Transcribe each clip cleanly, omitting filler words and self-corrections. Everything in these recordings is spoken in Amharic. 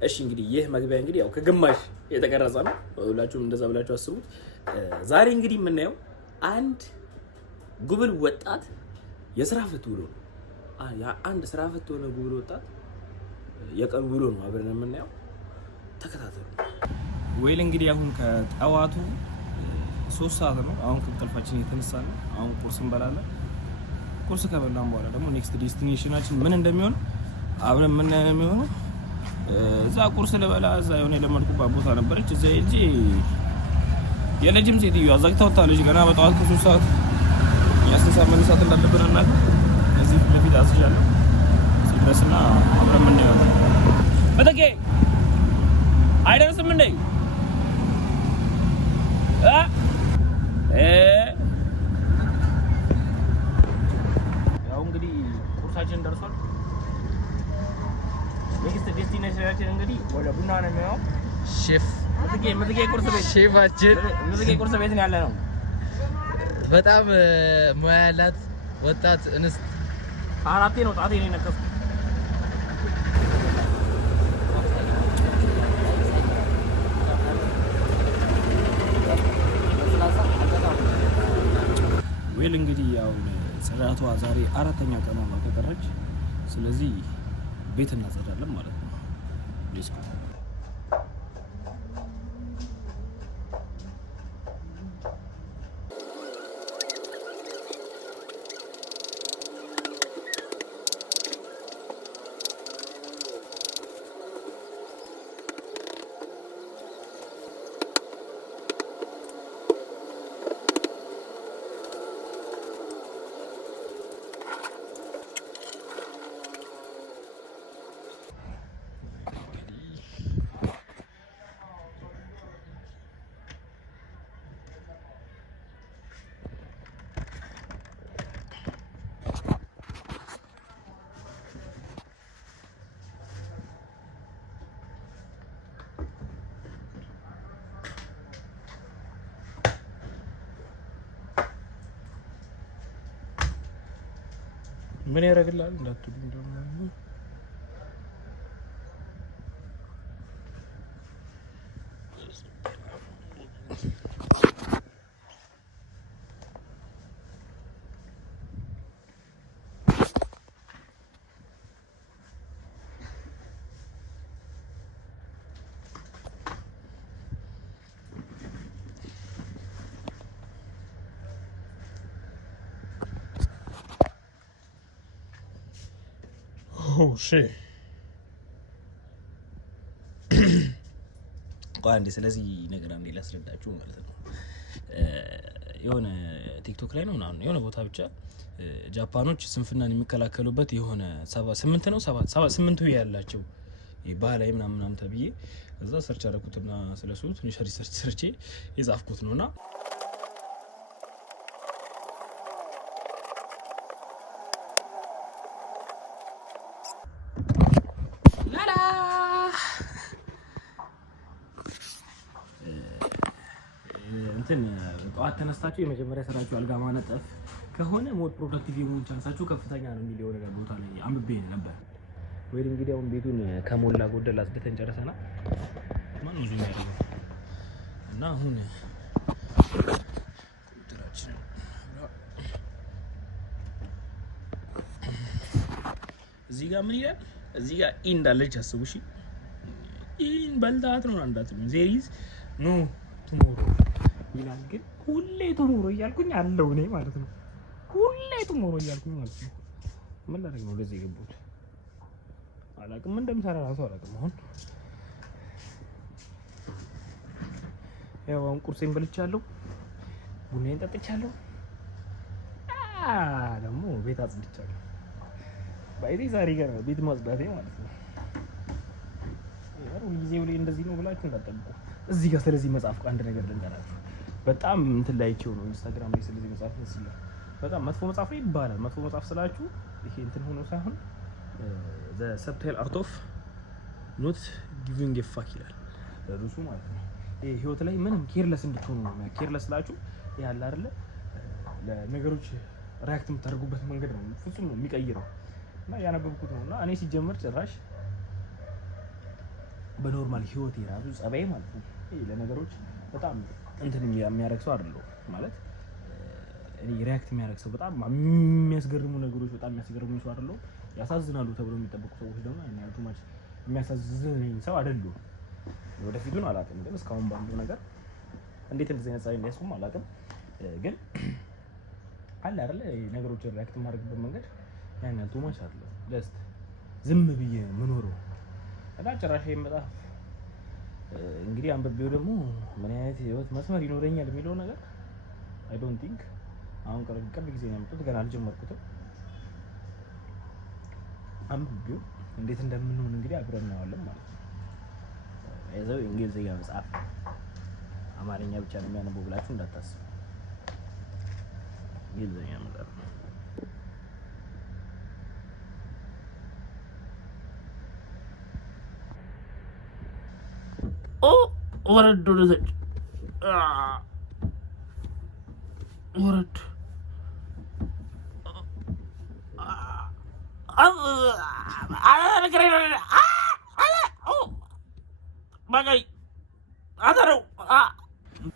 እሺ እንግዲህ ይህ መግቢያ እንግዲህ ያው ከግማሽ የተቀረጸ ነው። ሁላችሁም እንደዛ ብላችሁ አስቡት። ዛሬ እንግዲህ የምናየው አንድ ጉብል ወጣት የስራ ፍት ውሎ ነው። አንድ ስራ ፍት ሆነ ጉብል ወጣት የቀን ውሎ ነው አብረን የምናየው። ተከታተሉ። ወይል እንግዲህ አሁን ከጠዋቱ 3 ሰዓት ነው። አሁን ከእንቅልፋችን የተነሳን ነው። አሁን ቁርስ እንበላለን። ቁርስ ከበላን በኋላ ደግሞ ኔክስት ዴስቲኔሽናችን ምን እንደሚሆን አብረን ምን እንደሚሆነው እዛ ቁርስ ልበላ እዛ የሆነ የለመድኩባት ቦታ ነበረች። እዛ ሄጄ የለጅም ሴትዮ አዛግታ ወጣለች። ገና በጠዋት ከ3 ሰዓት ያስነሳ መነሳት እንዳለብን እናውቅ። እዚህ ለፊት አስዣለሁ ሲደርስና አብረን ምን ነው በተኬ አይደርስም እንዴ ያው እንግዲህ ቁርሳችን ደርሷል። ኔክስት ዴስቲኔሽናችን እንግዲህ ወደ ቡና ነው የሚሆነው። ሼፍ ምትጌ ቁርስ ቤት ሼፋችን ምትጌ ቁርስ ቤት ነው ያለ ነው። በጣም ሙያ ያላት ወጣት እንስት አራቴ ነው ጣቴ ነው የነከስኩት። ወይል እንግዲህ ያው ጽዳቷ ዛሬ 4ኛ ቀኗ ነው ከቀረች። ስለዚህ ቤት እናጸዳለን ማለት ነው። ሌስኮ ምን ያደርግልሃል እንዳትሉኝ ደግሞ አንዴ ስለዚህ ነገር አንዴ ላስረዳችሁ ማለት ነው። የሆነ ቲክቶክ ላይ ነው ምናምን የሆነ ቦታ ብቻ ጃፓኖች ስንፍናን የሚከላከሉበት የሆነ 8 ነው 8 ያላቸው ባህላዊ ምናምን ተብዬ እዛ ሰርች አደረኩትና ስለሱ ትንሽ ሪሰርች ሰርቼ የጻፍኩት ነውና ጠዋት ተነስታችሁ የመጀመሪያ ስራችሁ አልጋ ማነጠፍ ከሆነ ሞድ ፕሮዳክቲቭ የመሆን ቻንሳችሁ ከፍተኛ ነው የሚለው ነገር ቦታ ላይ አንብቤ ነበር። ወይ እንግዲህ አሁን ቤቱን ከሞላ ጎደል አጽድተን ጨርሰናል። ማን ነው ዙም ያደረገው? እና አሁን ቁጥራችን እዚህ ጋር ምን ይላል? እዚህ ጋር እንዳለች አስቡ። እሺ ኢን በልታት ነው አንዳትም ዜሪዝ ኖ ቱሞሮ ይላል። ግን ሁሌ ቱሞሮ እያልኩኝ አለው እኔ ማለት ነው። ሁሌ ቱሞሮ እያልኩኝ ማለት ነው። ምን ላደርግ ነው ለዚህ የገቡት? አላውቅም፣ እንደምሰራ ራሱ አላውቅም። አሁን ያው አሁን ቁርሴን በልቻለሁ፣ ቡናዬን ጠጥቻለሁ፣ ደግሞ ቤት አጽድቻለሁ። ባይዚ ዛሬ ጋር ቤት ማጽዳቴ ማለት ነው። ያው ጊዜው ላይ እንደዚህ ነው ብላችሁ እንዳትጠብቁ። እዚህ ጋር ስለዚህ መጽሐፍ አንድ ነገር ልንገራችሁ። በጣም እንትን ላይ አይቼው ነው ኢንስታግራም ላይ ስለዚህ መጽሐፍ መስለ በጣም መጥፎ መጽሐፍ ይባላል። መጥፎ መጽሐፍ ስላችሁ ይሄ እንትን ሆኖ ሳይሆን the subtle art of not giving a fuck ይላል ርዕሱ ማለት ነው። ይሄ ህይወት ላይ ምንም ኬርለስ እንድትሆኑ ነው። ኬርለስ ስላችሁ ያለ አይደለ ለነገሮች ሪአክት የምታደርጉበት መንገድ ነው ፍጹም ነው የሚቀይረው። እና ያነበብኩት ነውና እኔ ሲጀምር ጭራሽ በኖርማል ህይወት የራሱ ጸባይ ማለት ነው ለነገሮች በጣም እንትን የሚያደርግ ሰው አይደለሁም ማለት እኔ ሪአክት የሚያደርግ ሰው በጣም የሚያስገርሙ ነገሮች በጣም የሚያስገርሙ ሰው አይደለሁም። ያሳዝናሉ ተብሎ የሚጠበቁ ሰዎች ደግሞ ያኔ ቱ ማች የሚያሳዝነኝ ሰው አይደለሁም። ወደፊቱን አላውቅም ግን እስካሁን ባለው ነገር እንዴት እንደዚህ አይነት ጸባይ እንዳያስቁም አላውቅም። ግን አለ አይደለ ነገሮችን ሪአክት የማደርግበት መንገድ ያኔ ቱ ማች አይደለም። ጀስት ዝም ብዬ ምኖረው እና ጭራሽ ይመጣ እንግዲህ አንብቤው ደግሞ ምን አይነት ህይወት መስመር ይኖረኛል የሚለው ነገር አይ ዶንት ቲንክ አሁን ቅርብ ጊዜ ነው ያመጡት ገና አልጀመርኩትም። አንብቤው እንዴት እንደምንሆን እንግዲህ አብረን እናያለን ማለት ነው። አይዘው እንግሊዝኛ መጽሐፍ አማርኛ ብቻ ነው የሚያነበው ብላችሁ እንዳታስቡ። እንግሊዝኛ መጽሐፍ ወረድ ወደዚህ ወረድ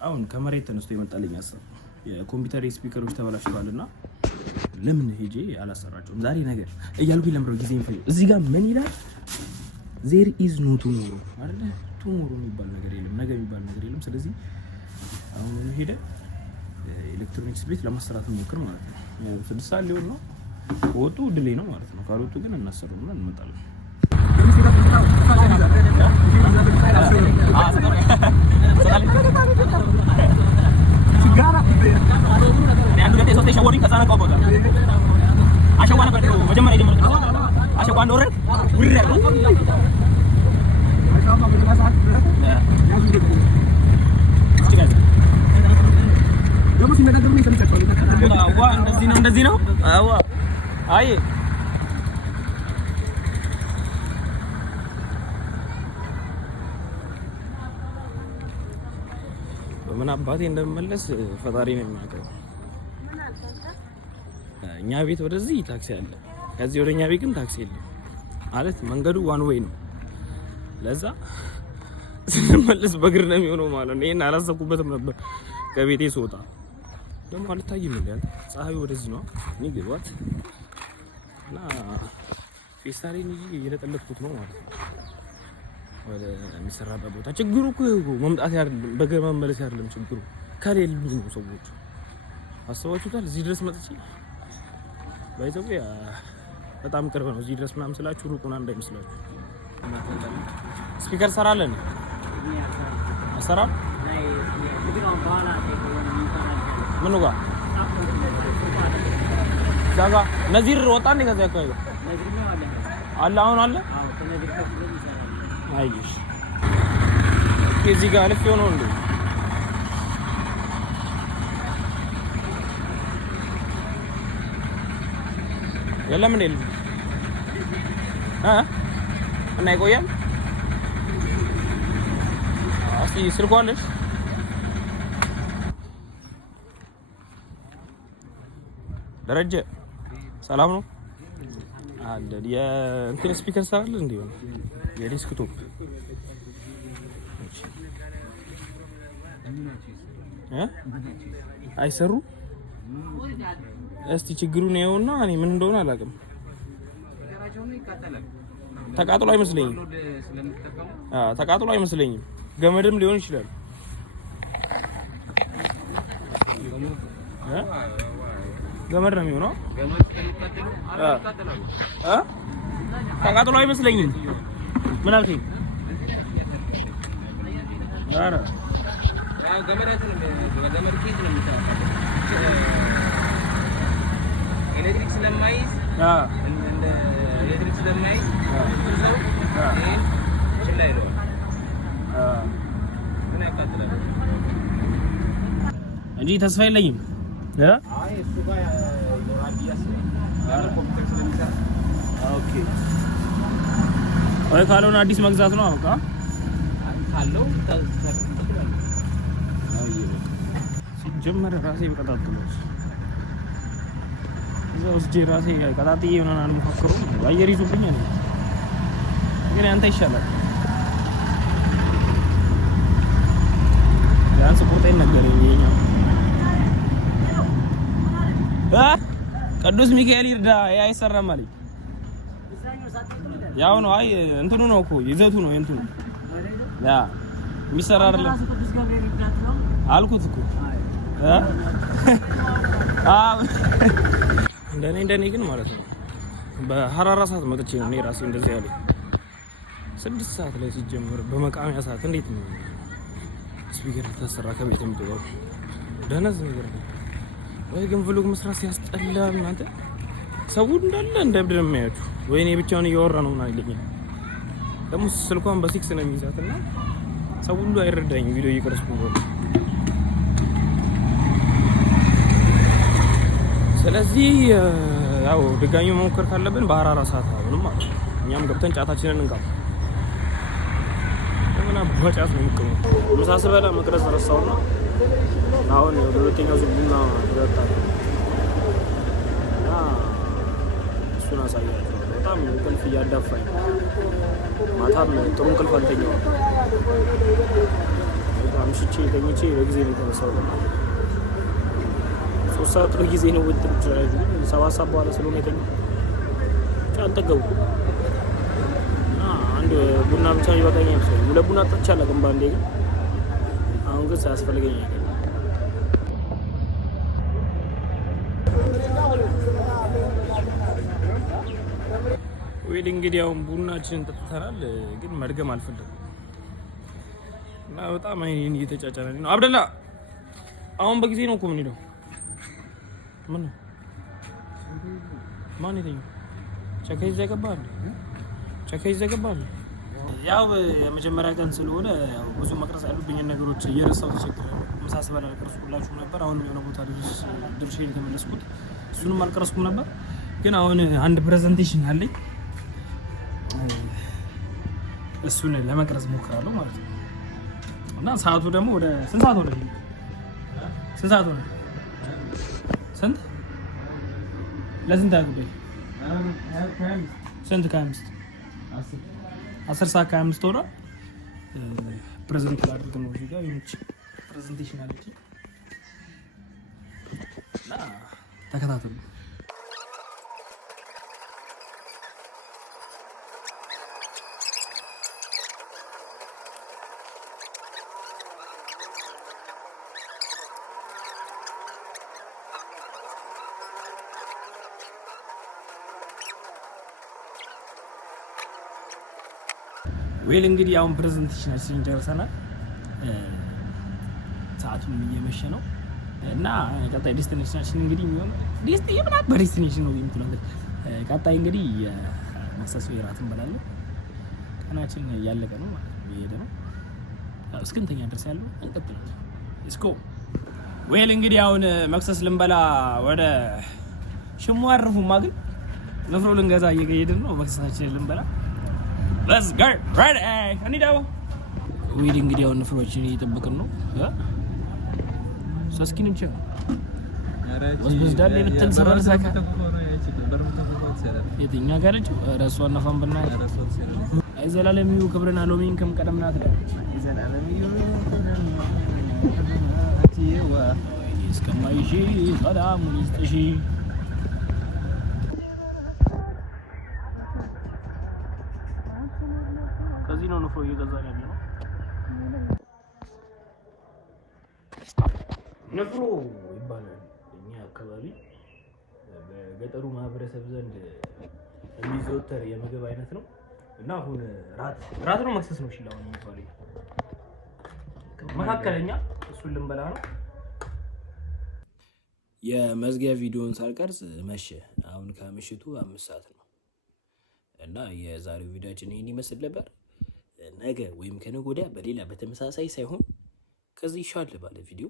አሁን ከመሬት ተነስቶ የመጣልኝ ሀሳብ የኮምፒውተር ስፒከሮች ተበላሽተዋልና ለምን ሄጄ አላሰራቸውም ዛሬ ነገር እያልኩኝ ለምረው ጊዜ ይፈጅ። እዚህ ጋር ምን ይላል? ዜር ኢዝ ኖ ቱሞሮ አይደለ? ቱሞሮ የሚባል ነገር የለም፣ ነገ የሚባል ነገር የለም። ስለዚህ አሁን ሄደ ኤሌክትሮኒክስ ቤት ለማሰራት ሞክር ማለት ነው። ያው 6 ሰዓት ሊሆን ነው ወጡ ድሌ ነው ማለት ነው። ካልወጡ ግን እናሰሩና እንመጣለን። እንደዚህ ነው። አይ በምን አባቴ እንደምመለስ ፈጣሪ ነው የሚያውቀው። እኛ ቤት ወደዚህ ታክሲ አለ፣ ከዚህ ወደኛ ቤት ግን ታክሲ የለም። ማለት መንገዱ ዋን ዌይ ነው። ለዛ ስንመለስ በእግር ነው የሚሆነው ማለት ነው። ይሄን አላሰብኩበትም ነበር ከቤቴ ስወጣ። ደግሞ አልታይም እንዴ ፀሐዩ ወደዚህ ነው። እኔ ግባት እና ፌስታሊን ይዤ እየለጠለጥኩት ነው ማለት ነው ወደ የሚሰራበት ቦታ። ችግሩ እኮ መምጣት አይደለም በእግር መመለስ አይደለም ችግሩ ከሌሉ ነው ሰዎቹ። አስባችሁታል? እዚህ ድረስ መጥቼ ባይዘው በጣም ቅርብ ነው። እዚህ ድረስ ምናምን ስላችሁ ሩቅ ምናምን እንዳይመስላችሁ። ስፒከር ሰራለን ሰራ ምኑ ጋር ዛጋ ነዚር ወጣ እንደ ከዛ አካባቢ አለ አሁን አለ። አይሽ እዚህ ጋር አልፍ ነው እንዴ? የለም እንዴ? እና ይቆያል። እስቲ ስልኩ አለሽ? ደረጀ ሰላም ነው አለ። የእንትን ስፒከር ሰራለ እንዴ? የዲስክቶፕ አይሰሩ። እስቲ ችግሩን ያውና እኔ ምን እንደሆነ አላውቅም። ተቃጥሎ አይመስለኝም። ተቃጥሎ አይመስለኝም። ገመድም ሊሆን ይችላል። ገመድ ነው የሚሆነው። ተቃጥሎ አይመስለኝም። ምን አልከኝ? ኧረ ኤሌክትሪክ ስለማይዝ ኤሌክትሪክ ስለማይዝ ችላ ይለዋል። ምን ያቃጥላል እንጂ ተስፋ የለኝም። አይ እሱ ጋር ይኖራል ያስባል ኮምፒውተር ስለሚሰራ። ኦኬ ወይ ካልሆነ አዲስ መግዛት ነው አውቃ ካለው ሲጀመር ራሴ በቀጣጥሎች እዛው እስጂ ራሴ ቀጣጥዬ ምናምን አልሞካከሩም። አየር ይዙብኛል ግን አንተ ይሻላል። ቅዱስ ሚካኤል ይርዳ። አይሰራም አለኝ። ያው ነው። አይ እንትኑ ነው እኮ ይዘቱ ነው እንትኑ ያ የሚሰራ አይደለም አልኩት እኮ እንደኔ ግን ማለት ነው በሐራራ ሰዓት መጥቼ ነው እኔ ራሴ እንደዚህ ያለኝ 6 ሰዓት ላይ ሲጀምር በመቃሚያ ሰዓት እንዴት ነው ስፒከር ተሰራ ከቤት የምትወጣው? ደህና ነገር ነው ወይ? ግን ቭሎግ መስራት ሲያስጠላ እናንተ ሰው እንዳለ እንደ እብድ ነው የሚያዩት። ወይኔ ብቻውን እያወራ ነው ማለት ይለኛል። ደግሞ ስልኳን በሲክስ ነው የሚይዛትና ሰው ሁሉ አይረዳኝም ቪዲዮ እየቀረጽኩ ነው። ስለዚህ ያው ድጋሚ መሞከር ካለብን በሐራራ ሰዓት አሁንም ማለት ነው እኛም ገብተን ጫታችንን እንቃም። እና በጫት ነው የምቀመው። ምሳ ስበላ መቅረጽ ረሳውና አሁን ሁለተኛው ዙር ቡና ተጠጣ እና እሱን አሳያለሁ። በጣም እንቅልፍ እያዳፋኝ ማታም ጥሩ እንቅልፍ አልተኛውም። አምሽቼ ተኝቼ በጊዜ ነው የተነሳሁት። 3 ሰዓት ጥሩ ጊዜ ነው ወጥቶ ይችላል። 7 ሰዓት በኋላ ስለሆነ የተኛው አልጠገብኩም። አንድ ቡና ብቻ ይበቃኛል። ሁለት ቡና ጠጥቻለሁ ግን ባንዴ ግን አሁን ግን ሳያስፈልገኝ አይደለም። ወይ እንግዲህ አሁን ቡናችንን ጠጥተናል፣ ግን መድገም አልፈለግም እና በጣም አይኔን እየተጫጫነኝ ነው። አብደላ አሁን በጊዜ ነው እኮ የምንሄደው። ምን ነው ማን የተኛው? ቸከይ ዘገባል ቸከይ ዘገባል። ያው የመጀመሪያ ቀን ስለሆነ ያው ብዙ መቅረጽ ያሉብኝ ነገሮች እየረሳሁ ተቸግሬያለሁ። ምሳ ስበላ አልቀረጽኩላችሁም ነበር። አሁን የሆነ ቦታ ድርሼ የተመለስኩት እሱንም አልቀረጽኩም ነበር። ግን አሁን አንድ ፕሬዘንቴሽን አለኝ፣ እሱን ለመቅረጽ ሞክራለሁ ማለት ነው። እና ሰዓቱ ደግሞ ወደ ስንት ሰዓት ወደ ስንት ሰዓት ወደ ስንት ለስንት ጉዳይ ስንት ከ5 10 ሰዓት ከ5 ወራ ፕሬዘንት ላድርግ ነው። እዚህ ጋር የሆነች ፕሬዘንቴሽን አለች እና ተከታተሉ። ወይል እንግዲህ አሁን ፕሬዘንቴሽናችንን ጨርሰናል። ሰዓቱም እየመሸ ነው እና ቀጣይ ዴስቲኔሽናችን እንግዲህ የሚሆነው ዴስቲኔሽን ነው የምትለው። ቀጣይ እንግዲህ መክሰስ ወይ እራት እንበላለን። ቀናችን እያለቀ ነው ማለት ነው፣ እየሄደ ነው። እስክንተኛ ድረስ ያለው እንቀጥላለን። እስኮ ወይል እንግዲህ አሁን መክሰስ ልንበላ ወደ ሽሙ አርፉማ፣ ግን ንፍሮ ልንገዛ እየሄድን ነው። መክሰሳችንን ልንበላ Let's go ready. እኔ ዳው ዊድ እንግዲህ አሁን ንፍሮችን እየጠበቅን ነው። ሰስኪንም ቻ ወስበስ ዳል ለብተን ሰራልሳካ የትኛ ጋለች ራሷን ነፋን በና አይዘላለሚው ክብረና ሎሚን ከም ቀደምናት አይዘላለሚው አቲዋ እስከማይሺ ሰላም ይስጥሺ። ከዚህ ነው ንፍሮ እየገዛን ያለ ነው። ንፍሮ ይባላል እኛ አካባቢ በገጠሩ ማህበረሰብ ዘንድ የሚዘወተር የምግብ አይነት ነው እና አሁን ራት ነው መክሰስ ነው ሽላውን የሚባለው መካከለኛ እሱን ልንበላ ነው። የመዝጊያ ቪዲዮን ሳልቀርጽ መሸ። አሁን ከምሽቱ 5 ሰዓት ነው እና የዛሬው ቪዲዮአችን ይሄን ይመስል ነበር። ነገ ወይም ከነገ ወዲያ በሌላ በተመሳሳይ ሳይሆን ከዚህ ሻል ባለ ቪዲዮ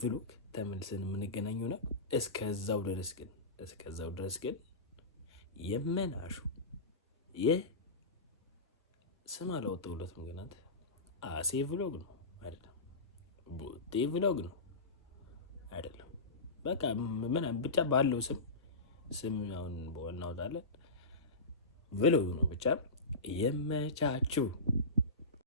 ቭሎግ ተመልሰን የምንገናኝ ይሆናል። እስከዛው ድረስ ግን የመናሹ ስም አላወጣሁለትም፣ ግን አንተ አሴ ቭሎግ ነው አይደለም፣ ቡቴ ቭሎግ ነው አይደለም። በቃ ምን ብቻ ባለው ስም አሁን በዋናው ዳለ ቭሎግ ነው ብቻ። የመቻችሁ